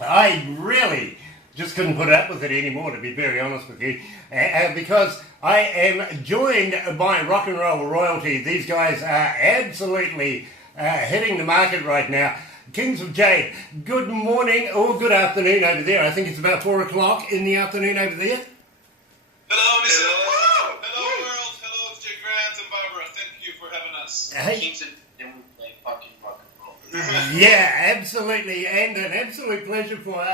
I really just couldn't put up with it anymore, to be very honest with you, because I am joined by rock and roll royalty. These guys are absolutely hitting the market right now. Kings of Jade, good morning or good afternoon over there. I think it's about 4 o'clock in the afternoon over there. Hello, Mr. Hello. Hello, world. Hello, J. Grant and Barbara. Thank you for having us. Hey. Kings of Jade play fucking rock and roll. Yeah, absolutely, and an absolute pleasure for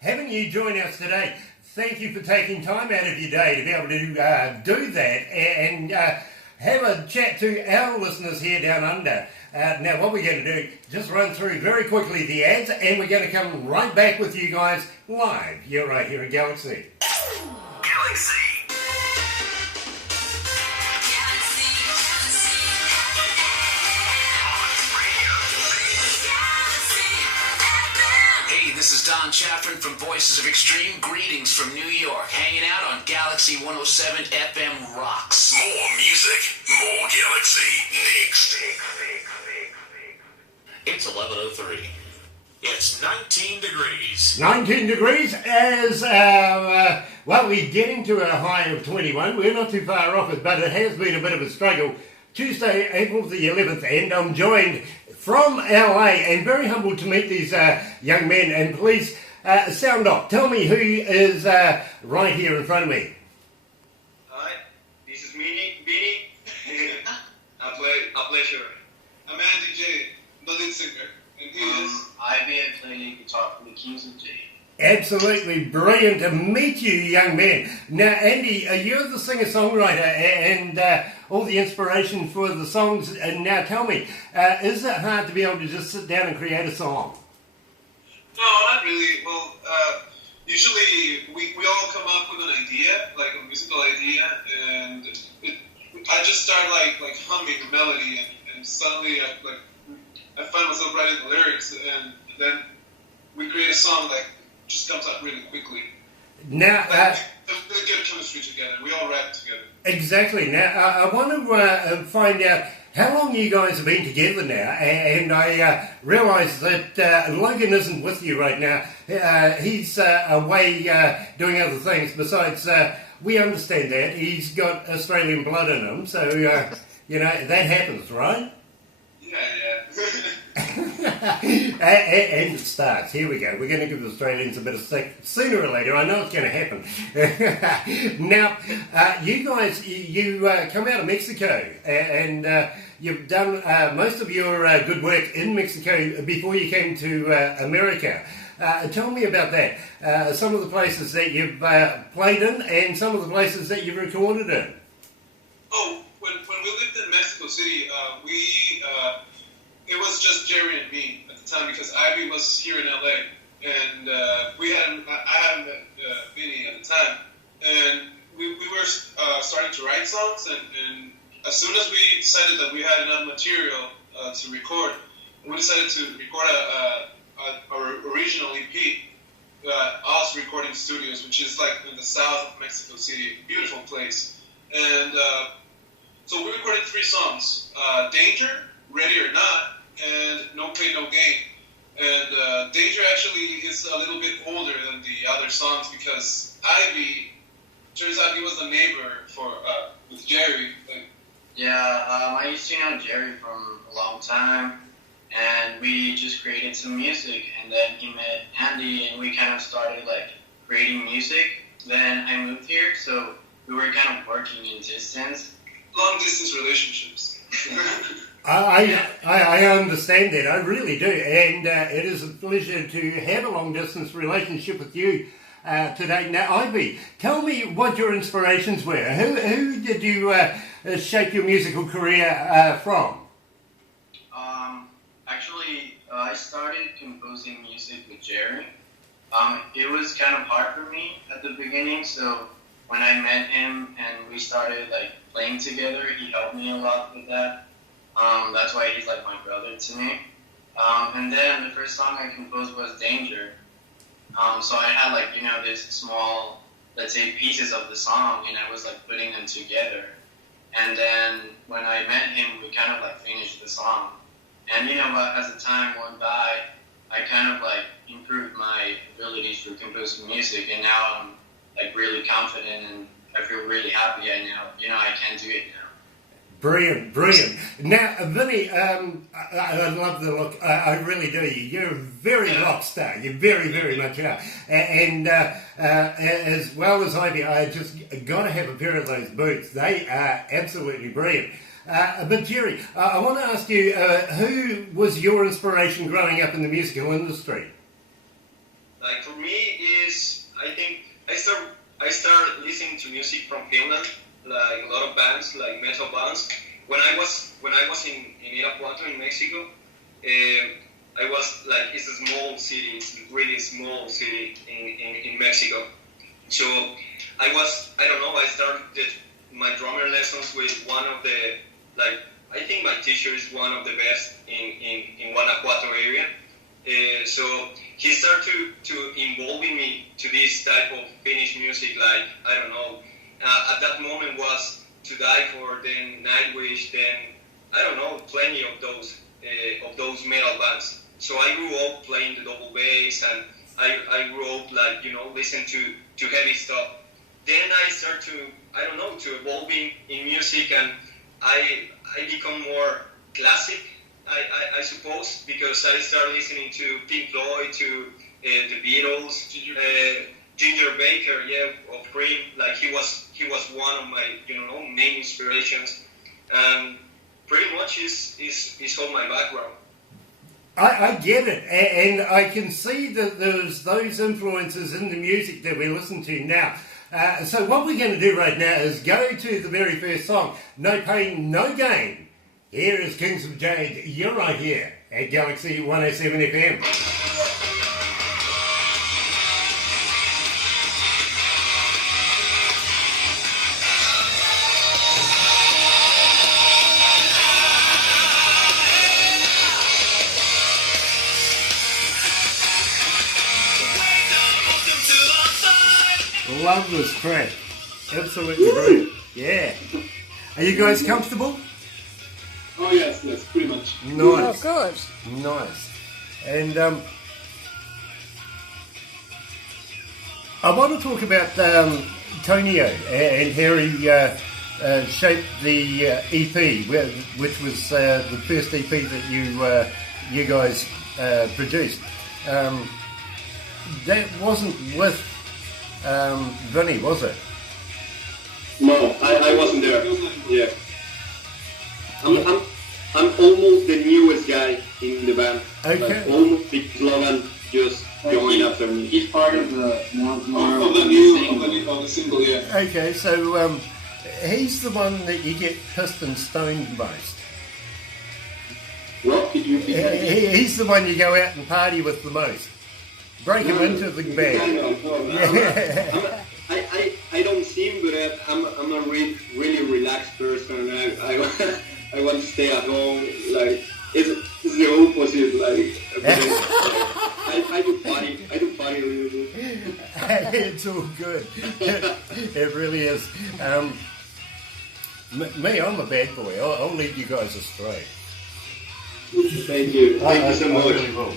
having you join us today. Thank you for taking time out of your day to be able to do that and have a chat to our listeners here down under. Now, what we're going to do, just run through very quickly the ads, and we're going to come right back with you guys live. You're right here at Galaxy. Galaxy. This is Don Chaffin from Voices of Extreme. Greetings from New York. Hanging out on Galaxy 107 FM Rocks. More music, more Galaxy. Next. It's 11:03. It's 19 degrees. 19 degrees as, well, we're getting to a high of 21. We're not too far off it, but it has been a bit of a struggle. Tuesday, April the 11th, and I'm joined from LA and very humbled to meet these young men. And please, sound off. Tell me who is right here in front of me. Hi, this is Beanie. I play Sure. I'm Andy Jade, the lead singer. And he is... Ivy, I play lead guitar for the Kings of Jade. Absolutely brilliant to meet you, young man. Now, Andy, you're the singer-songwriter and all the inspiration for the songs. And now tell me, is it hard to be able to just sit down and create a song? No, not really. Well, usually we all come up with an idea, like a musical idea, and I just start like humming a melody, and suddenly I find myself writing the lyrics, and then we create a song that just comes out really quickly. Now, we have really good chemistry together. We all rap together. Exactly. Now, I want to find out how long you guys have been together now, and I realise that Logan isn't with you right now. He's away doing other things. Besides, we understand that he's got Australian blood in him, so you know that happens, right? Yeah. And it starts. Here we go. We're going to give the Australians a bit of stick sooner or later. I know it's going to happen. Now, you guys, you come out of Mexico, and you've done most of your good work in Mexico before you came to America. Tell me about that. Some of the places that you've played in, and some of the places that you've recorded in. Oh, when we lived in Mexico City, it was just Jerry and me at the time because Ivy was here in LA, and I hadn't met Vinny at the time, and we were starting to write songs, and as soon as we decided that we had enough material to record, we decided to record our original EP, Us Recording Studios, which is like in the south of Mexico City, beautiful place, and so we recorded 3 songs, Danger, Ready or Not, and No Pain, No Gain. And Danger actually is a little bit older than the other songs because Ivy, turns out he was a neighbor with Jerry. I used to know Jerry from a long time, and we just created some music, and then he met Andy, and we kind of started creating music. Then I moved here, so we were kind of working in distance. Long distance relationships. I understand that. I really do. And it is a pleasure to have a long-distance relationship with you today. Now, Ivy, tell me what your inspirations were. Who did you shape your musical career from? Actually, I started composing music with Jerry. It was kind of hard for me at the beginning, so when I met him and we started playing together, he helped me a lot with that. That's why he's like my brother to me. And then the first song I composed was Danger. So I had this small, let's say, pieces of the song, and I was putting them together. And then when I met him, we kind of finished the song. And but as the time went by, I kind of improved my stage for composing music, and now I'm like really confident and I feel really happy. I know I can do it now. Brilliant, brilliant. Now, Vinny, I love the look. I really do. You're a very rock star. You very, very much are. And as well as I just got to have a pair of those boots. They are absolutely brilliant. But Jerry, I want to ask you, who was your inspiration growing up in the musical industry? Like for me, I think I started listening to music from Finland. Like a lot of bands, like metal bands. When I was in Irapuato in Mexico, I was like, it's a small city, it's a really small city in Mexico. So I started my drummer lessons with one of the, like, I think my teacher is one of the best in Guanajuato area. So he started to involving me to this type of Finnish music, like, I don't know, at that moment was To Die For, then Nightwish, then I don't know, plenty of those metal bands. So I grew up playing the double bass, and I grew up like listen to heavy stuff. Then I start to evolving in music, and I become more classic, I suppose, because I started listening to Pink Floyd, to the Beatles, Ginger Baker, of Cream. Like he was one of my main inspirations. Pretty much is all my background. I get it, and I can see that there's those influences in the music that we listen to now. So what we're going to do right now is go to the very first song, No Pain, No Gain. Here is Kings of Jade. You're right here at Galaxy 107 FM. Love this track. Absolutely brilliant. Yeah. Are you guys comfortable? Oh yes, pretty much. Nice. Oh, good. Nice. And I want to talk about Tonio and how he shaped the EP, which was the first EP that you guys produced. That wasn't with Vinny, was it? No, I wasn't there. Yeah. I'm almost the newest guy in the band. Okay. Like, almost the slogan just joined after me. He's part of the of the single, yeah. Okay, so he's the one that you get pissed and stoned most. What did you think? He's the one you go out and party with the most. Break him into the band. I don't seem, but I'm a really relaxed person. I want to stay at home. Like it's the opposite. Like I do party really good. It's all good. It really is. Me, I'm a bad boy. I'll lead you guys astray. Thank you. Thank you so much. I really will.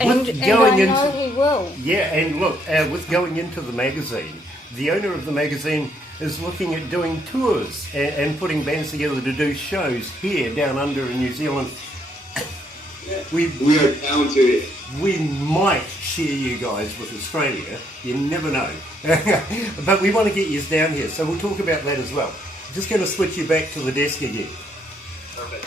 And I know he will. Yeah, and look, with going into the magazine, the owner of the magazine is looking at doing tours and putting bands together to do shows here down under in New Zealand. We are down to it. We might share you guys with Australia. You never know. But we want to get you down here, so we'll talk about that as well. Just going to switch you back to the desk again. Perfect.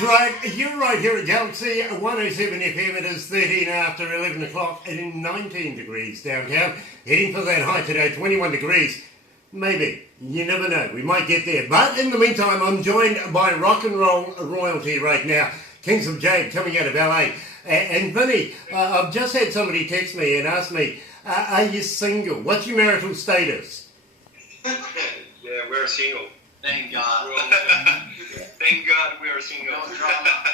That's right. You're right here at Galaxy 107 FM. It is 13 after 11 o'clock and 19 degrees downtown. Heading for that high today, 21 degrees. Maybe. You never know. We might get there. But in the meantime, I'm joined by rock and roll royalty right now. Kings of Jade coming out of LA. And Vinny, I've just had somebody text me and ask me, are you single? What's your marital status? Yeah, we're single. Thank God. Thank God we are single. No drama.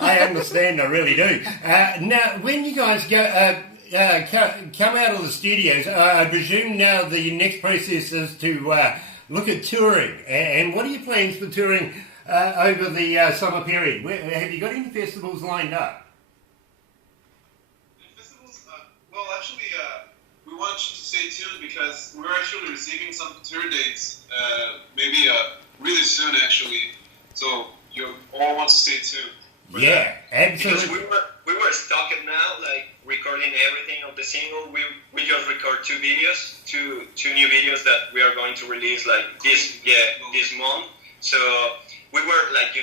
I understand, I really do. Now, when you guys go come out of the studios, I presume now the next process is to look at touring. And what are your plans for touring over the summer period? Have you got any festivals lined up? Festivals? Well, actually, we want you to stay tuned because we're actually receiving some tour dates, maybe really soon, actually. So you all want to stay tuned. Yeah, absolutely. Because we were stuck at now, like recording everything of the single. We just record two new videos that we are going to release like this month. So we were like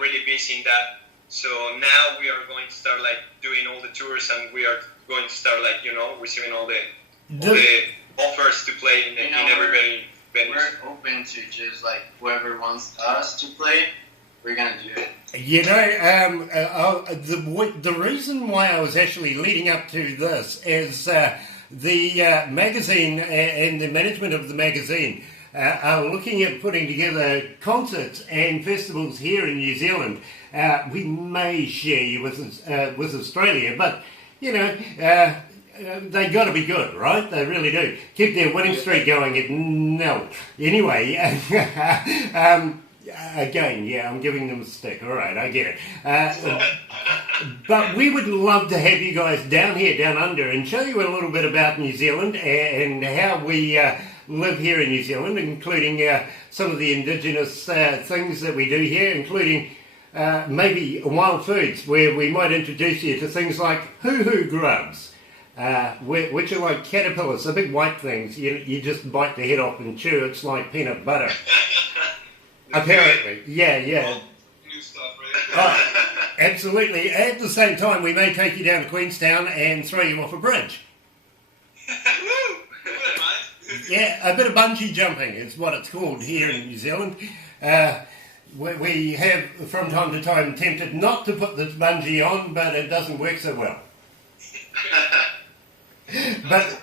really busy in that. So now we are going to start like doing all the tours, and we are going to start like receiving all the offers to play in every venue. We're open to just like whoever wants us to play. We're gonna do it. The reason why I was actually leading up to this is the magazine and the management of the magazine are looking at putting together concerts and festivals here in New Zealand. We may share you with Australia, but they got to be good, right? They really do. Keep their winning streak going. No. Anyway, again, yeah, I'm giving them a stick. All right, I get it. But we would love to have you guys down here, down under, and show you a little bit about New Zealand and how we live here in New Zealand, including some of the indigenous things that we do here, including maybe wild foods, where we might introduce you to things like hoo-hoo grubs, which are like caterpillars, the big white things. You just bite the head off and chew. It's like peanut butter. Apparently, yeah. New stuff, right? Absolutely. At the same time, we may take you down to Queenstown and throw you off a bridge. Yeah, a bit of bungee jumping is what it's called here in New Zealand. We have, from time to time, attempted not to put this bungee on, but it doesn't work so well. But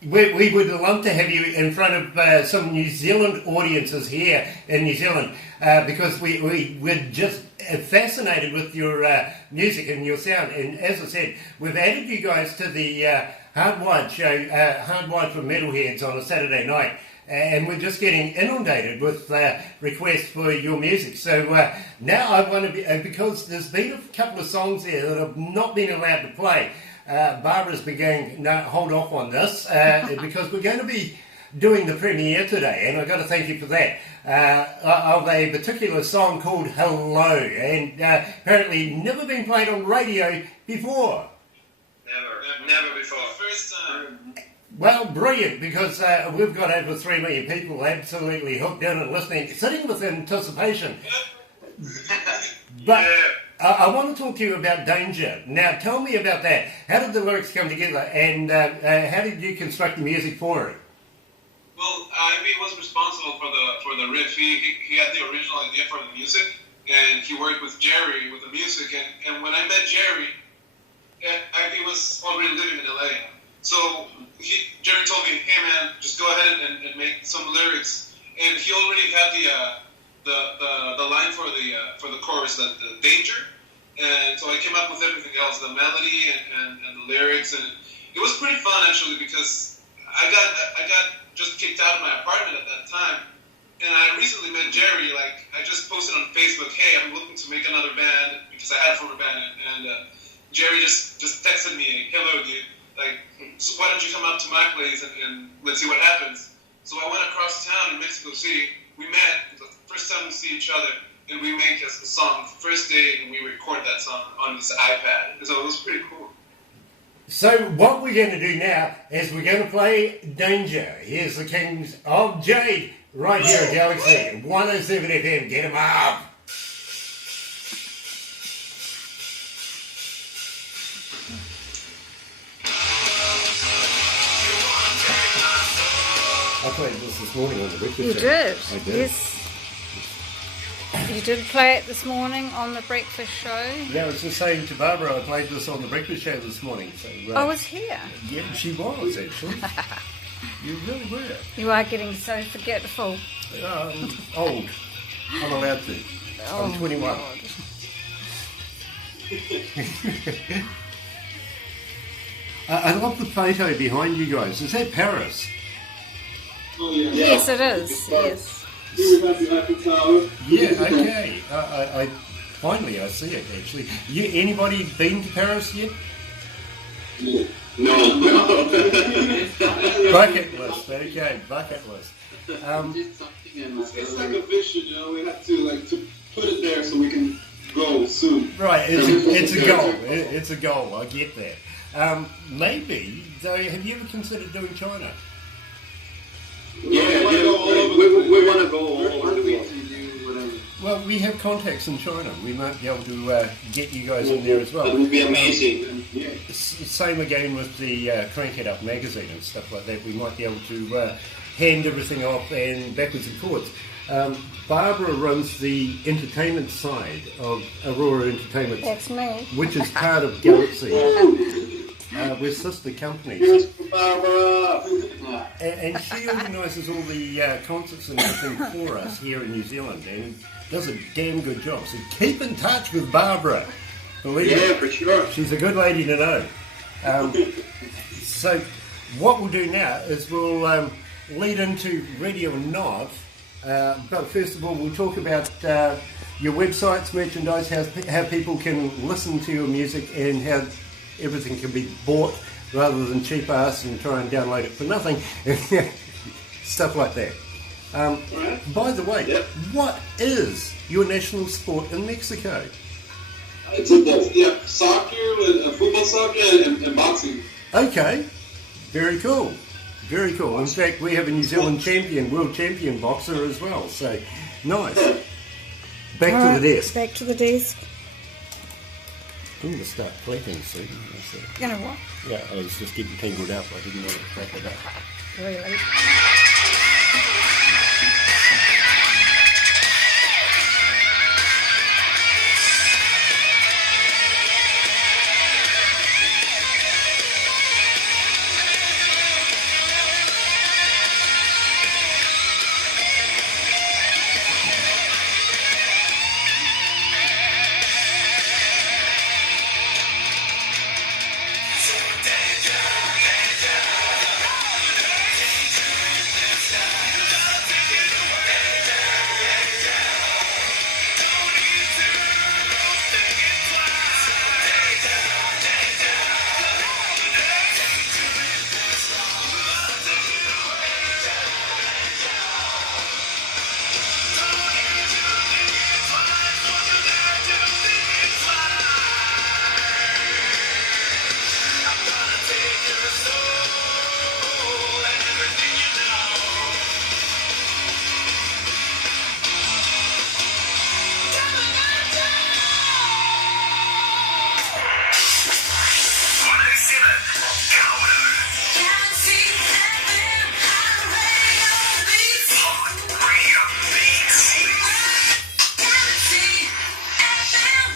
we would love to have you in front of some New Zealand audiences here in New Zealand because we're just fascinated with your music and your sound. And as I said, we've added you guys to the Hardwired show, Hardwired for Metalheads on a Saturday night. And we're just getting inundated with requests for your music. So now I want to be, because there's been a couple of songs there that have not been allowed to play. Barbara's been going, no, hold off on this, because we're going to be doing the premiere today, and I've got to thank you for that, of a particular song called Hello, and apparently never been played on radio before. Never before. First time. Well, brilliant, because we've got over 3 million people absolutely hooked in and listening, sitting with anticipation. But I want to talk to you about Danger. Now, tell me about that. How did the lyrics come together, and how did you construct the music for it? Well, Ivy was responsible for the riff. He had the original idea for the music, and he worked with Jerry with the music. And when I met Jerry, Ivy was already living in LA. So Jerry told me, "Hey man, just go ahead and make some lyrics." And he already had the line for the chorus, the Danger. And so I came up with everything else, the melody and the lyrics, and it was pretty fun actually because I got just kicked out of my apartment at that time, and I recently met Jerry. Like I just posted on Facebook, "Hey, I'm looking to make another band," because I had a former band, and Jerry just texted me, "Hello, dude. Like, so why don't you come up to my place and let's see what happens?" So I went across town in Mexico City. We met, the first time we see each other, and we make a song the first day, and we record that song on this iPad. So it was pretty cool. So what we're going to do now is we're going to play Danger. Here's the Kings of Jade right here at Galaxy 107 FM. Get 'em up! I played this morning on the breakfast You show. did? I did. Yes. You did play it this morning on the breakfast show? Yeah, I was just saying to Barbara, I played this on the breakfast show this morning. So, I was here. Yeah, she was, actually. You really were. You are getting so forgetful. Old. I'm allowed to. I'm 21. God. I love the photo behind you guys. Is that Paris? Oh, yeah. Yes, it is. Yes. Here we have the Eiffel Tower. Yeah, okay. I finally I see it actually. Anybody been to Paris yet? No. Bucket list, okay, bucket list. It's like a vision, you know. We have to put it there so we can go soon. Right, it's a goal. It's a goal. I get that. Maybe though. Have you ever considered doing China? Yeah, we want to go all over the world. Well, we have contacts in China. We might be able to get you guys in there as well. That would be amazing. Yeah. Same again with the Crank It Up magazine and stuff like that. We might be able to hand everything off and backwards and forwards. Barbara runs the entertainment side of Aurora Entertainment. That's me. Which is part of Galaxy. We're sister companies. Here's Barbara. And she organises all the concerts and everything for us here in New Zealand and does a damn good job. So keep in touch with Barbara. Believe me, For sure. she's a good lady to know. So what we'll do now is we'll lead into Radio North. But first of all, we'll talk about your websites, merchandise, how people can listen to your music and how everything can be bought rather than cheap ass and try and download it for nothing. Stuff like that. By the way, what is your national sport in Mexico? It's football. Yeah, soccer, football, soccer, and boxing. Okay, very cool. Very cool. In fact, we have a New Zealand world champion boxer as well. So, nice. Back to the desk. Back to the desk. I'm going to start clapping soon. You know what? Yeah, I was just getting tangled up. I didn't want to clap it up. Really?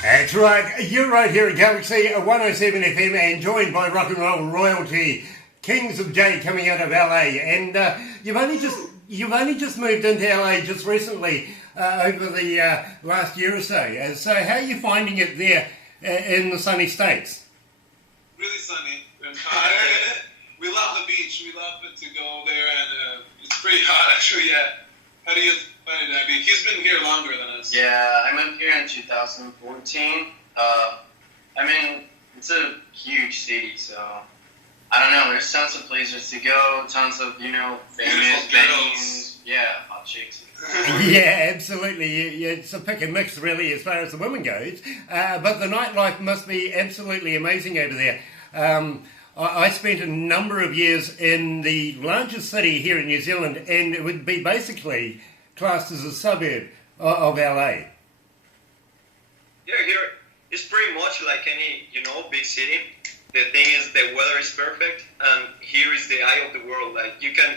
That's right, you're right here at Galaxy 107 FM and joined by rock and roll royalty, Kings of Jade coming out of LA. And you've only just moved into LA just recently over the last year or so. So how are you finding it there in the sunny States? Really sunny and hot. We love the beach. We love it to go there, and it's pretty hot actually. Yeah. How do you find it, Abby? He's been here longer than us. Yeah, I moved here in 2014. I mean, it's a huge city, so I don't know. There's tons of places to go, tons of, famous venues. Yeah, hot chicks. Yeah, absolutely. Yeah, it's a pick and mix, really, as far as the women goes. But the nightlife must be absolutely amazing over there. I spent a number of years in the largest city here in New Zealand, and it would be basically classed as a suburb of LA. Yeah, here it's pretty much like any, big city. the thing is the weather is perfect, and here is the eye of the world. Like you can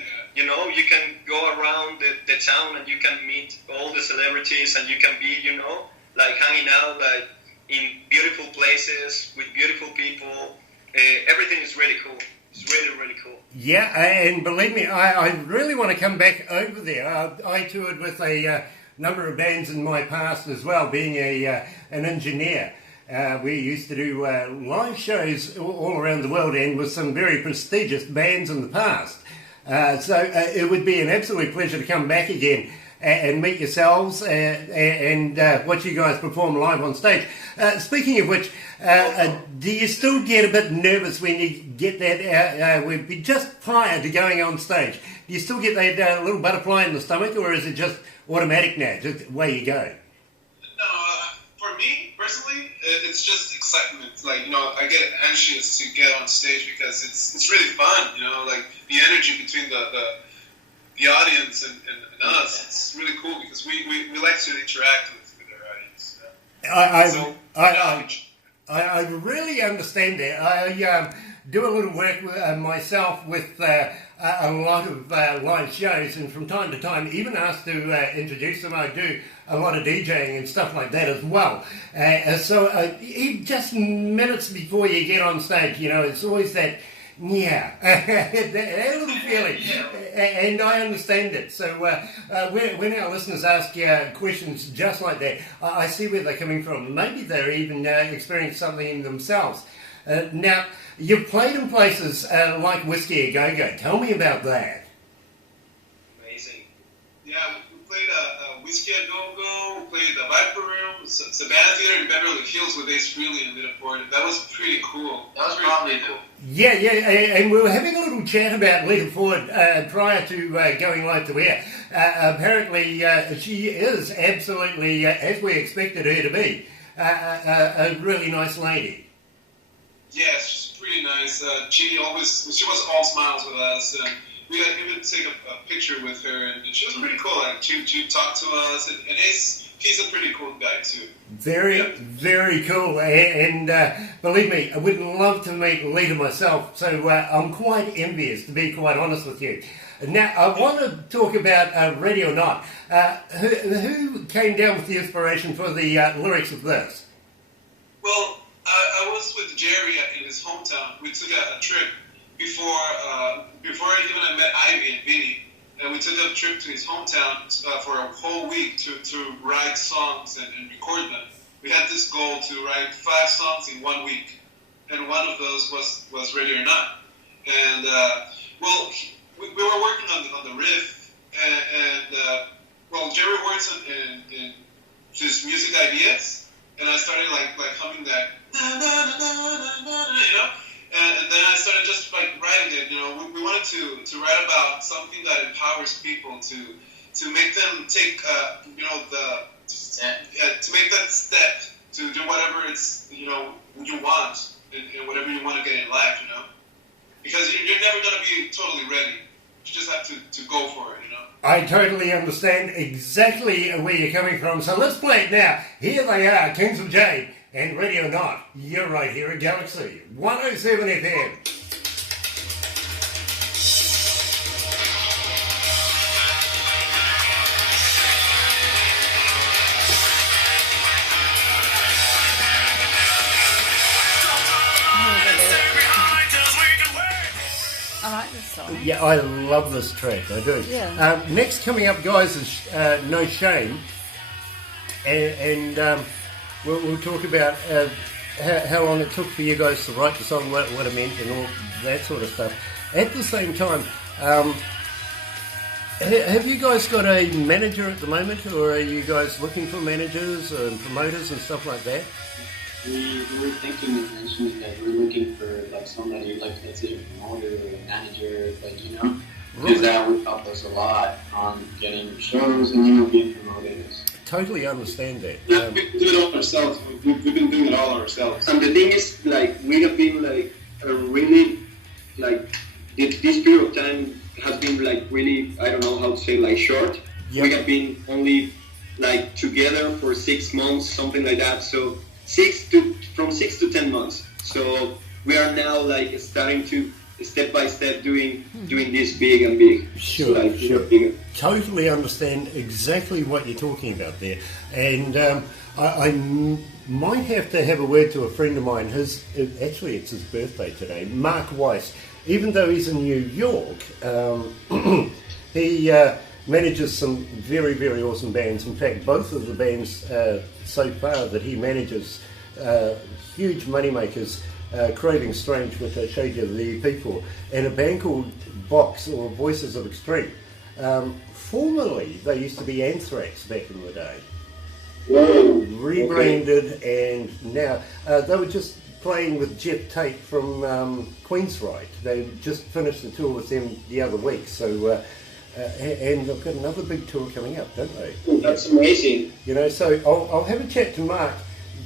go around the town and you can meet all the celebrities, and you can be, like hanging out like in beautiful places with beautiful people. Everything is really cool. It's really, really cool. Yeah, and believe me, I really want to come back over there. I toured with a number of bands in my past as well, being an engineer. We used to do live shows all around the world, and with some very prestigious bands in the past. So it would be an absolute pleasure to come back again and meet yourselves and watch you guys perform live on stage. Speaking of which, do you still get a bit nervous when you get that, just prior to going on stage? Do you still get that little butterfly in the stomach, or is it just automatic now, just away you go? No, for me, personally, it's just excitement. Like, I get anxious to get on stage because it's really fun, like the energy between the audience and us. It's really cool because we like to interact with our audience. I really understand that. I do a little work myself with a lot of live shows, and from time to time, even asked to introduce them. I do a lot of DJing and stuff like that as well. So just minutes before you get on stage, it's always that, that little feeling, and I understand it. So when our listeners ask questions just like that, I see where they're coming from. Maybe they're even experiencing something themselves. Now, you've played in places like Whiskey A Go-Go. Tell me about that. Amazing. Yeah, we played Whiskey A Go-Go, we played the Viper Room, it's a band theater in Beverly Hills with Ace Frehley and Lita. That was pretty cool. That was probably cool. Yeah, and we were having a little chat about Lita Ford prior to going live to air. Apparently, she is absolutely, as we expected her to be, a really nice lady. Yeah, she's pretty nice. She was all smiles with us, and we even take a picture with her, and she was pretty cool. Like, she talked to us, and he's a pretty cool guy too. Very cool, and believe me, I would love to meet Lita myself, so I'm quite envious, to be quite honest with you. Now, I want to talk about Ready or Not. Who came down with the inspiration for the lyrics of this? Well, I was with Jerry in his hometown. We took a trip before I met Ivy and Vinny, and we took a trip to his hometown for a whole week to write songs and record them. We had this goal to write 5 songs in 1 week, and one of those was Ready or Not. And we were working on the riff, and Jerry works in his music ideas, and I started like humming that. And then I started just writing it. We wanted to write about something that empowers people to make them take to make that step to do whatever it's you want and whatever you want to get in life. Because you're never gonna be totally ready. You just have to go for it. I totally understand exactly where you're coming from. So let's play it now. Here they are, Kings of Jade. And Ready or Not, you're right here at Galaxy 107 FM. I like this song. Yeah, I love this track, I do. Yeah. Next coming up, guys, is No Shame. And we'll talk about how long it took for you guys to write the song, what it meant, and all that sort of stuff. At the same time, have you guys got a manager at the moment, or are you guys looking for managers and promoters and stuff like that? We were thinking and mentioning that we're looking for somebody let's say a promoter or a manager, because that would help us a lot on getting shows and being promoted. Totally understand that. Yeah, we do it all ourselves. We've been doing it all ourselves. And the thing is, we have been really this period of time has been really, I don't know how to say, short. Yep. We have been only together for 6 months, something like that. So from 6 to 10 months. So we are now like starting to step by step doing this big and big. Sure, like, sure. bigger. Totally understand exactly what you're talking about there. And I might have to have a word to a friend of mine. Actually, it's his birthday today, Mark Weiss. Even though he's in New York, he manages some very, very awesome bands. In fact, both of the bands so far that he manages, huge moneymakers, Craving Strange, which I showed you the EP for, and a band called Vox, or Voices of Extreme. Formerly, they used to be Anthrax back in the day. Rebranded, and now they were just playing with Jeff Tate from Queensryche. They just finished the tour with them the other week, so and they've got another big tour coming up, don't they? That's amazing. You know, so I'll have a chat to Mark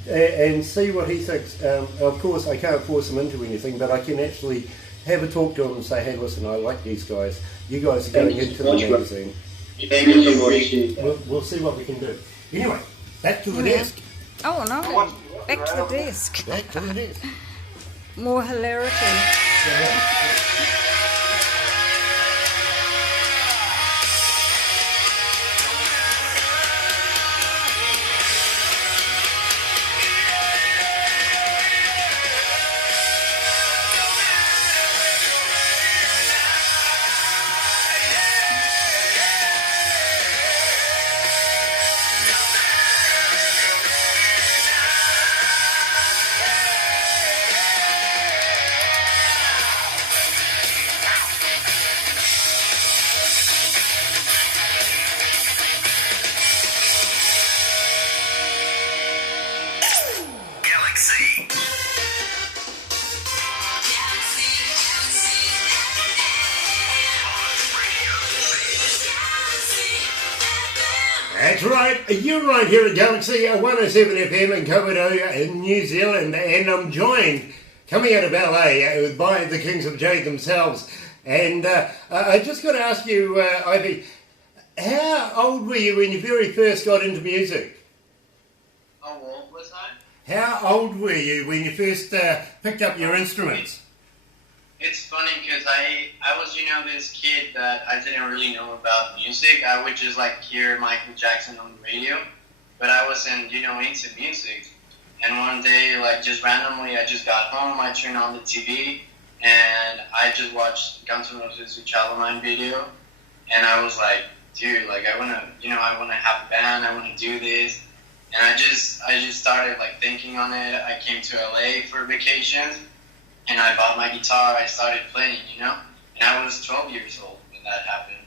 and see what he thinks. Of course, I can't force him into anything, but I can actually have a talk to him and say, hey, listen, I like these guys. You guys are going into the magazine. Thank you so much. We'll see what we can do. Anyway, back to the desk. Oh no, back to the desk. Back to the desk. More hilarity. Galaxy. That's right, you're right here at Galaxy 107 FM in Komodo in New Zealand, and I'm joined, coming out of LA, by the Kings of Jade themselves. And I just got to ask you, Ivy, how old were you when you very first got into music? How old was I? How old were you when you first picked up your instruments? It's funny because I was, this kid that I didn't really know about music. I would just hear Michael Jackson on the radio, but I wasn't, into music. And one day, just randomly, I just got home, I turned on the TV, and I just watched Guns N' Roses' Chalamet video, and I was like, dude, I want to have a band, I want to do this. And I just started thinking on it. I came to LA for vacations, and I bought my guitar. I started playing, and I was 12 years old when that happened.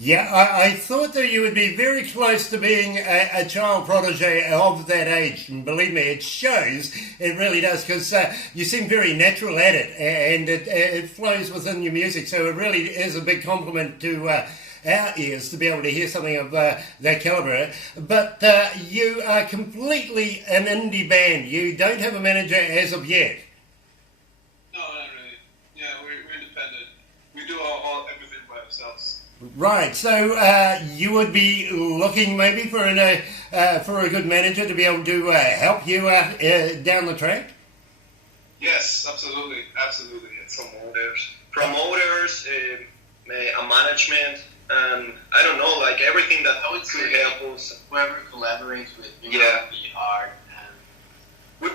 Yeah, I thought that you would be very close to being a child prodigy of that age, and believe me, it shows. It really does, because you seem very natural at it, and it flows within your music. So it really is a big compliment to our ears to be able to hear something of that calibre. But you are completely an indie band. You don't have a manager as of yet. No, not really. Yeah, we're independent. We do everything by ourselves. Right, so you would be looking maybe for a good manager to be able to help you out down the track? Yes, absolutely. Yes. Promoters, a management, and I don't know, everything that could help us. Whoever collaborates with you Yeah. would be hard. And We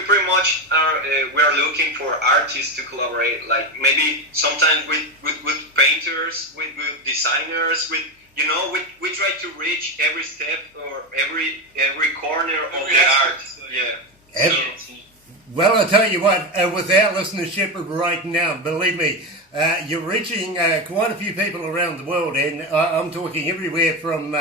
pretty much are we are looking for artists to collaborate. Maybe sometimes with painters, with designers, we try to reach every step or every corner of the art. Yeah. Well, I'll tell you what, with our listenership right now, believe me, you're reaching quite a few people around the world, and I'm talking everywhere from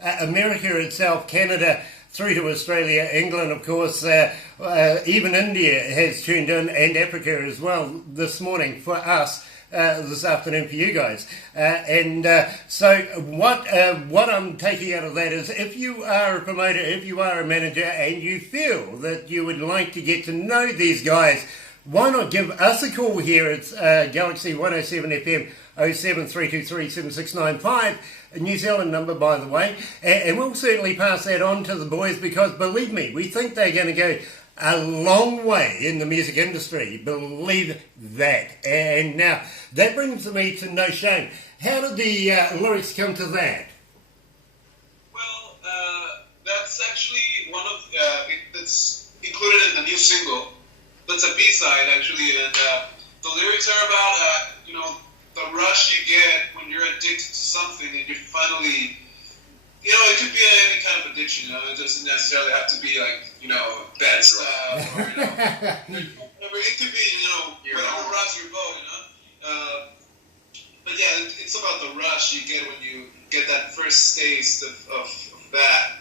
America itself, Canada, through to Australia, England, of course, even India has tuned in, and Africa as well this morning for us, this afternoon for you guys. So what I'm taking out of that is, if you are a promoter, if you are a manager, and you feel that you would like to get to know these guys, why not give us a call here? It's Galaxy 107 FM 07323 7695, a New Zealand number, by the way, and we'll certainly pass that on to the boys, because believe me, we think they're going to go a long way in the music industry, believe that. And now, that brings me to No Shame. How did the lyrics come to that? Well, that's actually one of that's included in the new single. That's a B-side actually, and the lyrics are about the rush you get when you're addicted to something and you finally, it could be any kind of addiction. It doesn't necessarily have to be like bad stuff or whatever. It could be whatever rocks your boat. But yeah, it's about the rush you get when you get that first taste of that.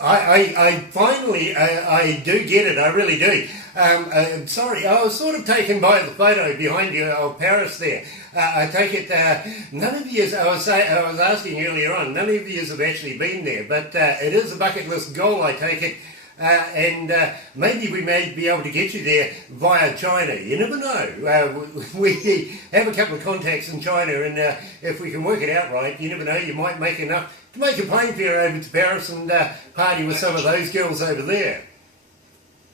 I finally, I do get it, I really do. I'm sorry, I was sort of taken by the photo behind you of Paris there. I take it, none of you, I was asking earlier on, none of you have actually been there, but it is a bucket list goal, I take it. And maybe we may be able to get you there via China. You never know. We have a couple of contacts in China, and if we can work it out right, you never know, you might make enough to make a plane fare over to Paris and party with some of those girls over there.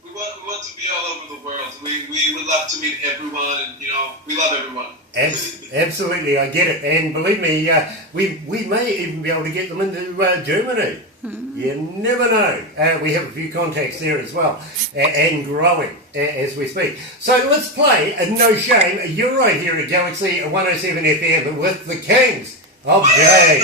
We want to be all over the world. We would love to meet everyone, and we love everyone. Absolutely, I get it. And believe me, we may even be able to get them into Germany. You never know. We have a few contacts there as well, and growing as we speak. So let's play No Shame. You're right here at Galaxy 107 FM with the Kings of Jade.